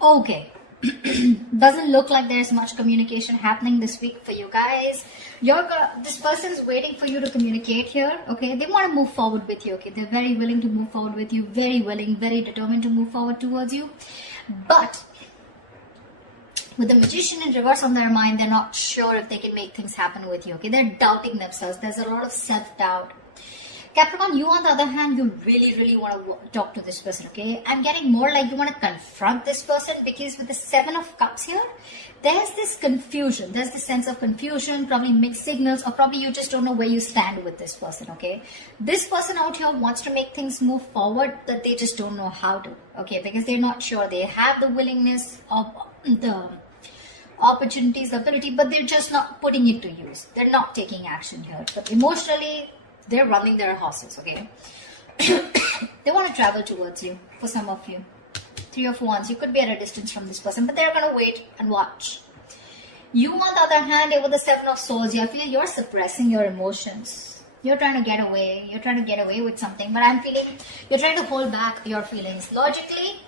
Okay. Doesn't look like there's much communication happening this week for you guys. This person's waiting for you to communicate here. Okay, they want to move forward with you. Okay, they're very willing to move forward with you. Very willing, very determined to move forward towards you. But with the Magician in reverse on their mind, they're not sure if they can make things happen with you. Okay, they're doubting themselves. There's a lot of self-doubt. Capricorn, you on the other hand, you really want to talk to this person, okay? I'm getting more like you want to confront this person, because with the Seven of Cups here, there's this confusion. There's this sense of confusion, probably mixed signals, or probably you just don't know where you stand with this person, okay? This person out here wants to make things move forward, but they just don't know how to, okay? Because they're not sure. They have the willingness of the opportunities, the ability, but they're just not putting it to use. They're not taking action here. But emotionally, they're running their horses, okay? They want to travel towards you, for some of you. Three of Wands, you could be at a distance from this person, but they're going to wait and watch. You, on the other hand, with the Seven of Swords, I feel you're suppressing your emotions. You're trying to get away. You're trying to get away with something, but I'm feeling you're trying to hold back your feelings. Logically,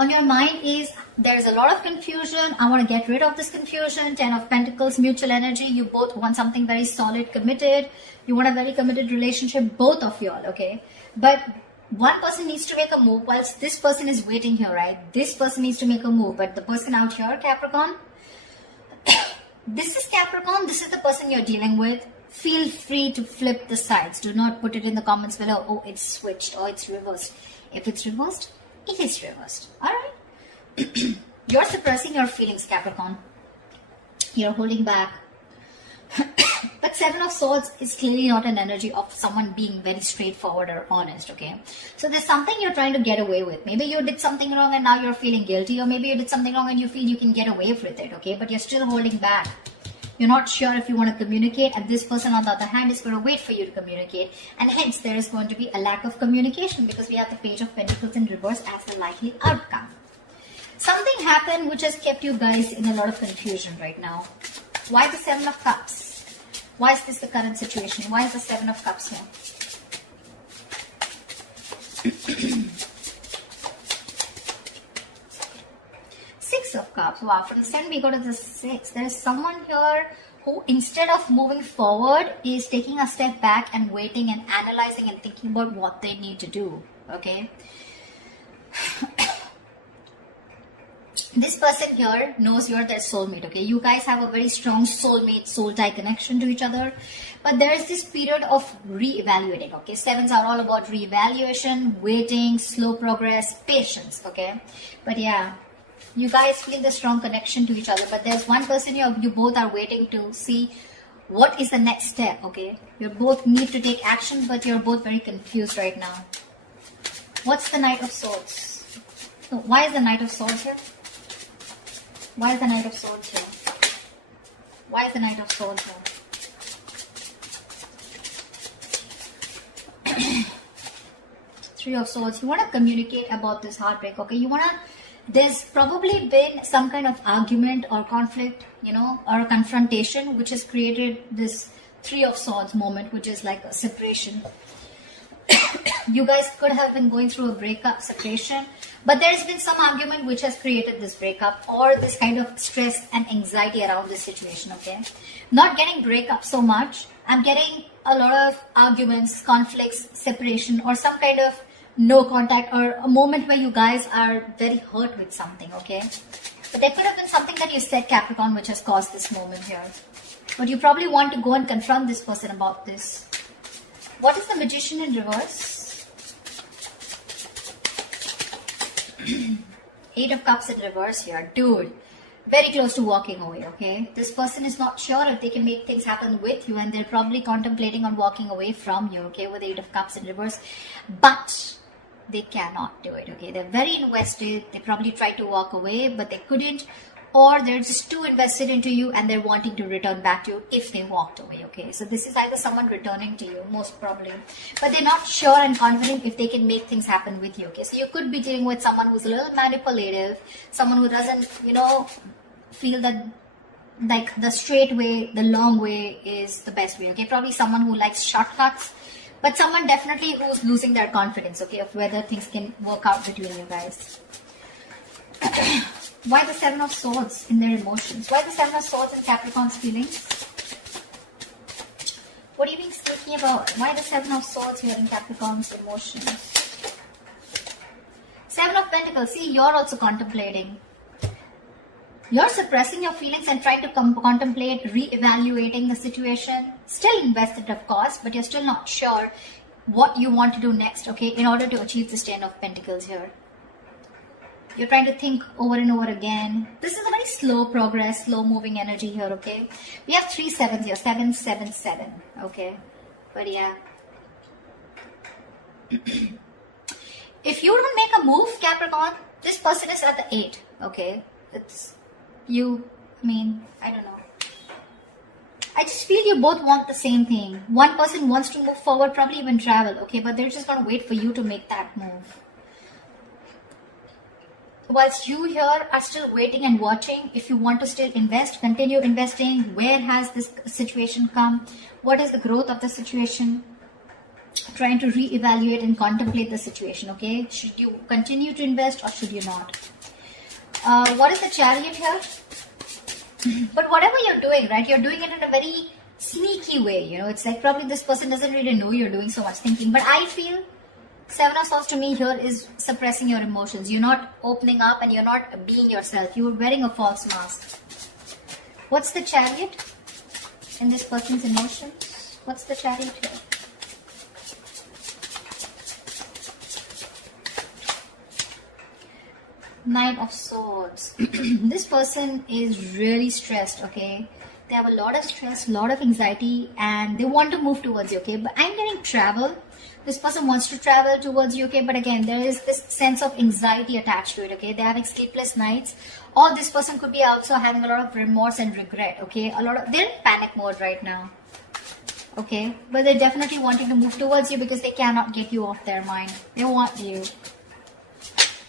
on your mind is there's a lot of confusion. I want to get rid of this confusion. Ten of Pentacles, mutual energy. You both want something very solid, committed. You want a very committed relationship, both of y'all, okay? But one person needs to make a move whilst this person is waiting here, right? This person needs to make a move, but the person out here, Capricorn, this is Capricorn. This is the person you're dealing with. Feel free to flip the sides. Do not put it in the comments below. Oh, it's switched or it's reversed. If it's reversed, it is reversed. All right. You're suppressing your feelings, Capricorn. You're holding back. But Seven of Swords is clearly not an energy of someone being very straightforward or honest, okay? So there's something you're trying to get away with. Maybe you did something wrong and now you're feeling guilty, or maybe you did something wrong and you feel you can get away with it, okay? But you're still holding back. You're not sure if you want to communicate, and this person on the other hand is going to wait for you to communicate, and hence there is going to be a lack of communication because we have the Page of Pentacles in reverse as a likely outcome. Something happened which has kept you guys in a lot of confusion right now. Why the Seven of Cups? Why is this the current situation? Why is the Seven of Cups here? Six of Cups. Wow, from the 7 we go to the 6. There is someone here who, instead of moving forward, is taking a step back and waiting and analyzing and thinking about what they need to do. Okay? This person here knows you're their soulmate, okay? You guys have a very strong soulmate, soul tie connection to each other. But there is this period of re-evaluating, okay? Sevens are all about re-evaluation, waiting, slow progress, patience, okay? But yeah, you guys feel the strong connection to each other. But there's one person you both are waiting to see what is the next step, okay? You both need to take action, but you're both very confused right now. What's the Knight of Swords? So why is the Knight of Swords here? Why is the Knight of Swords here? Why is the Knight of Swords here? Three of Swords. You want to communicate about this heartbreak, okay? You want to... There's probably been some kind of argument or conflict, you know, or a confrontation which has created this Three of Swords moment, which is like a separation. You guys could have been going through a breakup, separation, but there's been some argument which has created this breakup or this kind of stress and anxiety around this situation, okay? Not getting breakup so much. I'm getting a lot of arguments, conflicts, separation, or some kind of no contact, or a moment where you guys are very hurt with something, okay? But there could have been something that you said, Capricorn, which has caused this moment here. But you probably want to go and confront this person about this. What is the Magician in reverse? Eight of Cups in reverse here. Dude, very close to walking away, okay? This person is not sure if they can make things happen with you, and they're probably contemplating on walking away from you, okay, with the Eight of Cups in reverse. But they cannot do it, okay? They're very invested. They probably tried to walk away, but they couldn't. Or they're just too invested into you and they're wanting to return back to you if they walked away, okay? So this is either someone returning to you, most probably. But they're not sure and confident if they can make things happen with you, okay? So you could be dealing with someone who's a little manipulative, someone who doesn't, you know, feel that like the straight way, the long way is the best way, okay? Probably someone who likes shortcuts, but someone definitely who's losing their confidence, okay, of whether things can work out between you guys. Why the Seven of Swords in their emotions? Why the Seven of Swords in Capricorn's feelings? What are you being thinking about? Why the Seven of Swords here in Capricorn's emotions? Seven of Pentacles. See, you're also contemplating. You're suppressing your feelings and trying to contemplate re-evaluating the situation. Still invested, of course, but you're still not sure what you want to do next, okay, in order to achieve this Ten of Pentacles here. You're trying to think over and over again. This is a very slow progress, slow moving energy here, okay? We have 3 sevens here, 7, 7, 7, okay? But yeah. If you don't make a move, Capricorn, this person is at the 8, okay? It's you, I don't know. I just feel you both want the same thing. One person wants to move forward, probably even travel, okay? But they're just going to wait for you to make that move. Whilst you here are still waiting and watching, if you want to still invest, continue investing. Where has this situation come? What is the growth of the situation? Trying to re-evaluate and contemplate the situation, okay? Should you continue to invest or should you not? What is the Chariot here? But whatever you're doing, right, you're doing it in a very sneaky way, you know. It's like probably this person doesn't really know you're doing so much thinking. But I feel Seven of Swords to me here is suppressing your emotions. You're not opening up and you're not being yourself. You're wearing a false mask. What's the Chariot in this person's emotions? What's the Chariot here? Nine of Swords. This person is really stressed, okay? They have a lot of stress, a lot of anxiety, and they want to move towards you, okay? But I'm getting travel. This person wants to travel towards you, okay? But again, there is this sense of anxiety attached to it, okay? They're having sleepless nights. Or this person could be also having a lot of remorse and regret, okay? They're in panic mode right now, okay? But they're definitely wanting to move towards you because they cannot get you off their mind. They want you.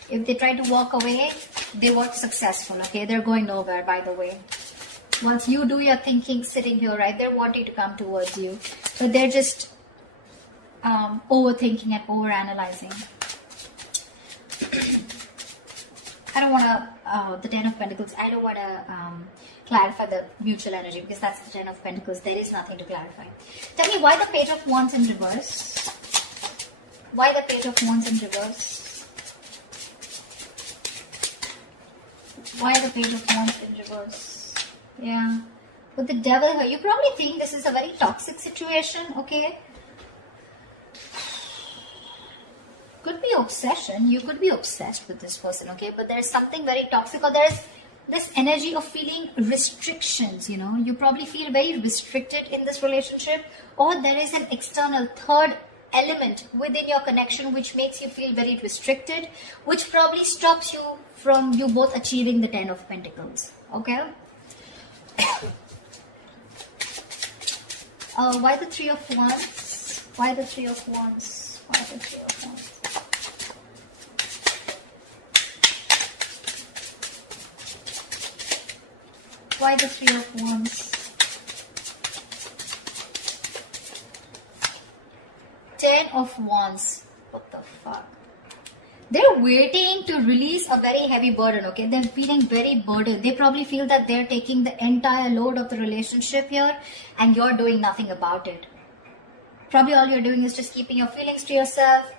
If they try to walk away, they weren't successful, okay? They're going nowhere, by the way. Once you do your thinking sitting here, right, they're wanting to come towards you. But they're just overthinking and overanalyzing. I don't want to, the Ten of Pentacles, I don't want to clarify the mutual energy because that's the Ten of Pentacles. There is nothing to clarify. Tell me why the Page of Wands in reverse? Why the Page of Wands in reverse? Why the Page of Wands in reverse? Yeah. With the Devil here, you probably think this is a very toxic situation, okay? Could be obsession. You could be obsessed with this person, okay? But there's something very toxic, or there's this energy of feeling restrictions, you know? You probably feel very restricted in this relationship, or there is an external third element within your connection which makes you feel very restricted, which probably stops you from you both achieving the Ten of Pentacles, okay? Why the Three of Wands? Why the Three of Wands? Why the Three of Wands? Why the Three of Wands? Ten of Wands. What the fuck? They're waiting to release a very heavy burden, okay? They're feeling very burdened. They probably feel that they're taking the entire load of the relationship here and you're doing nothing about it. Probably all you're doing is just keeping your feelings to yourself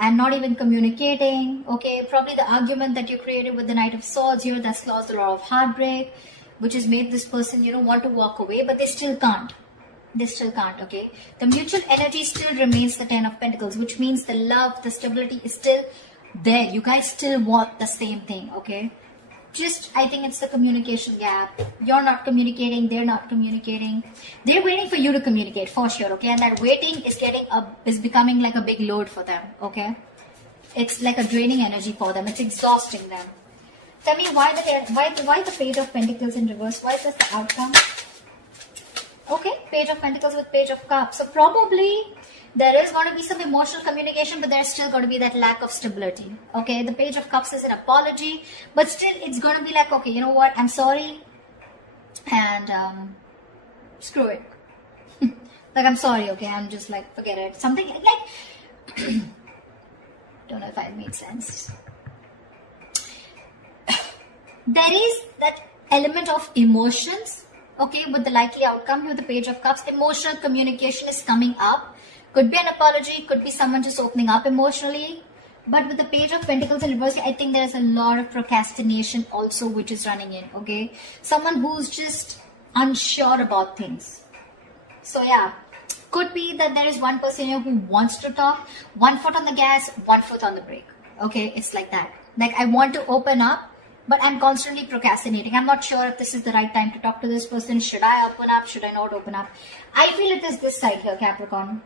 and not even communicating, okay? Probably the argument that you created with the Knight of Swords here, that's caused a lot of heartbreak, which has made this person, you know, want to walk away, but they still can't. They still can't, okay? The mutual energy still remains the Ten of Pentacles, which means the love, the stability is still there. You guys still want the same thing, okay? Just, I think it's the communication gap. You're not communicating, they're not communicating. They're waiting for you to communicate, for sure, okay? And that waiting is becoming like a big load for them, okay? It's like a draining energy for them. It's exhausting them. Tell me why the Page of Pentacles in reverse? Why is this the outcome? Okay, Page of Pentacles with Page of Cups. So probably there is going to be some emotional communication, but there's still going to be that lack of stability. Okay, the Page of Cups is an apology, but still it's going to be like, okay, you know what, I'm sorry, and screw it. Like, I'm sorry, okay, I'm just like, forget it. Something like, don't know if I made sense. There is that element of emotions, okay, with the likely outcome here, the Page of Cups. Emotional communication is coming up. Could be an apology, could be someone just opening up emotionally. But with the Page of Pentacles in reverse, I think there's a lot of procrastination also which is running in, okay? Someone who's just unsure about things. So yeah, could be that there is one person here who wants to talk, 1 foot on the gas, 1 foot on the brake, okay? It's like that. Like, I want to open up, but I'm constantly procrastinating. I'm not sure if this is the right time to talk to this person. Should I open up? Should I not open up? I feel it is this side here, Capricorn.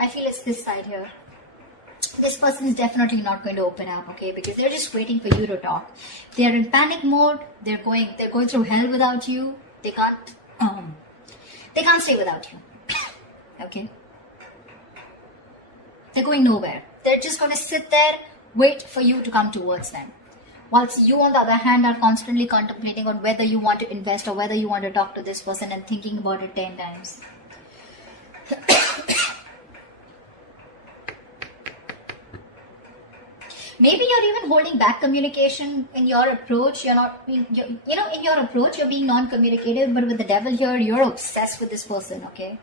I feel it's this side here. This person is definitely not going to open up, okay? Because they're just waiting for you to talk. They're in panic mode. They're going through hell without you. They can't stay without you. Okay? They're going nowhere. They're just going to sit there, wait for you to come towards them. Whilst you, on the other hand, are constantly contemplating on whether you want to invest or whether you want to talk to this person and thinking about it 10 times. Maybe you're even holding back communication in your approach. You're not being, in your approach, you're being non-communicative, but with the devil here, you're obsessed with this person, okay?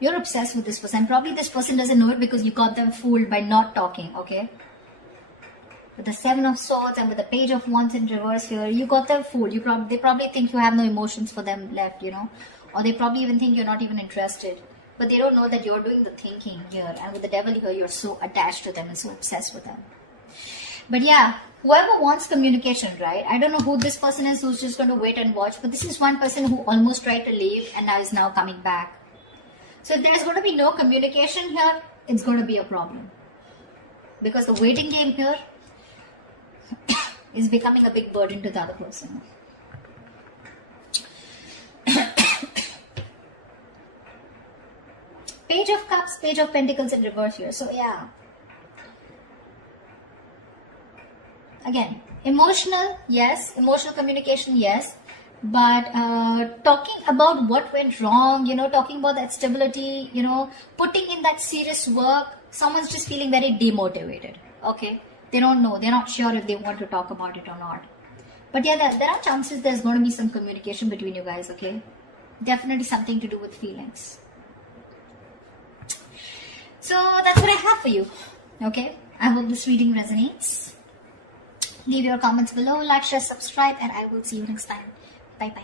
You're obsessed with this person. Probably this person doesn't know it because you got them fooled by not talking, okay? With the 7 of Swords and with the Page of Wands in reverse here, you got them fooled. They probably think you have no emotions for them left, or they probably even think you're not even interested. But they don't know that you're doing the thinking here. And with the devil here, you're so attached to them and so obsessed with them. But yeah, whoever wants communication, right? I don't know who this person is who's just going to wait and watch. But this is one person who almost tried to leave and now is now coming back. So if there's going to be no communication here, it's going to be a problem. Because the waiting game here is becoming a big burden to the other person. Page of Cups, Page of Pentacles in reverse here. So yeah. Again, emotional, yes. Emotional communication, yes. But talking about what went wrong, talking about that stability, putting in that serious work, someone's just feeling very demotivated, okay? They don't know. They're not sure if they want to talk about it or not. But yeah, there are chances there's going to be some communication between you guys, okay? Definitely something to do with feelings. So that's what I have for you, okay? I hope this reading resonates. Leave your comments below, like, share, subscribe, and I will see you next time. Bye-bye.